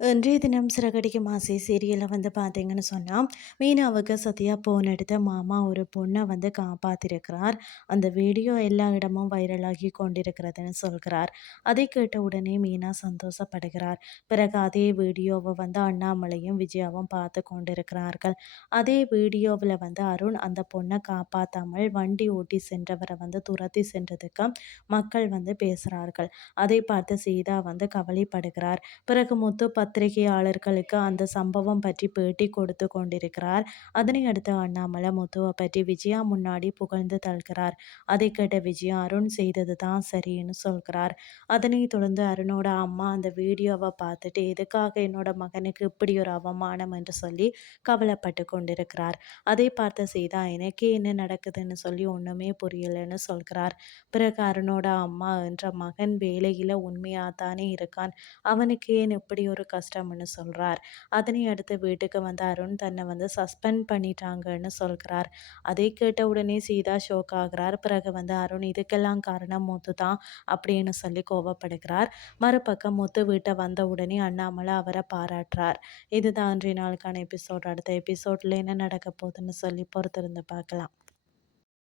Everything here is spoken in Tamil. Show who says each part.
Speaker 1: இன்றைய தினம் சிறகடிக்கு மாசி சீரியலில் வந்து பார்த்தீங்கன்னு சொன்னால் மீனாவுக்கு சத்யா போன் எடுத்து மாமா ஒரு பொண்ணை வந்து காப்பாற்றிருக்கிறார் அந்த வீடியோ எல்லா இடமும் வைரலாகி கொண்டிருக்கிறதுன்னு சொல்கிறார். அதை கேட்ட உடனே மீனா சந்தோஷப்படுகிறார். பிறகு அதே வீடியோவை வந்து அண்ணாமலையும் விஜயாவும் பார்த்து கொண்டிருக்கிறார்கள். அதே வீடியோவில் வந்து அருண் அந்த பொண்ணை காப்பாற்றாமல் வண்டி ஓட்டி சென்றவரை வந்து துரத்தி சென்றதுக்கு மக்கள் வந்து பேசுகிறார்கள் அதை பார்த்து சீதா வந்து கவலைப்படுகிறார். பிறகு முத்து பத்திரிகையாளர்களுக்கு அந்த சம்பவம் பற்றி பேட்டி கொடுத்து கொண்டிருக்கிறார். அதனை அடுத்து அண்ணாமலை முத்துவை பற்றி விஜயா முன்னாடி புகழ்ந்து தள்ளுகிறார். அதை கேட்ட விஜயா அருண் செய்தது தான் சரின்னு சொல்கிறார். அதனை தொடர்ந்து அருணோட அம்மா அந்த வீடியோவை பார்த்துட்டு எதுக்காக என்னோட மகனுக்கு இப்படி ஒரு அவமானம்? என்று சொல்லி கவலைப்பட்டு கொண்டிருக்கிறார். அதை பார்த்த சீதா எனக்கு என்ன நடக்குதுன்னு சொல்லி ஒன்றுமே புரியலைன்னு சொல்கிறார். பிறகு அருணோட அம்மா என்ற மகன் வேலையில் உண்மையாக தானே இருக்கான். அவனுக்கு ஏன் இப்படி ஒரு கஷ்டம்னு சொல்கிறார் அதனை அடுத்து வீட்டுக்கு வந்த அருண் தன்னை வந்து சஸ்பெண்ட் பண்ணிட்டாங்கன்னு சொல்கிறார். அதை கேட்ட உடனே சீதா ஷோக் ஆகிறார். பிறகு வந்து அருண் இதுக்கெல்லாம் காரணம் முத்து தான் அப்படின்னு சொல்லி கோவப்படுகிறார். மறுபக்கம் முத்து வீட்டை வந்த உடனே அண்ணாமலை அவரை பாராட்டுறார். இதுதான் அன்றைய நாளுக்கான எபிசோட் அடுத்த எபிசோட்ல என்ன நடக்க போகுதுன்னு சொல்லி பொறுத்திருந்து பார்க்கலாம்.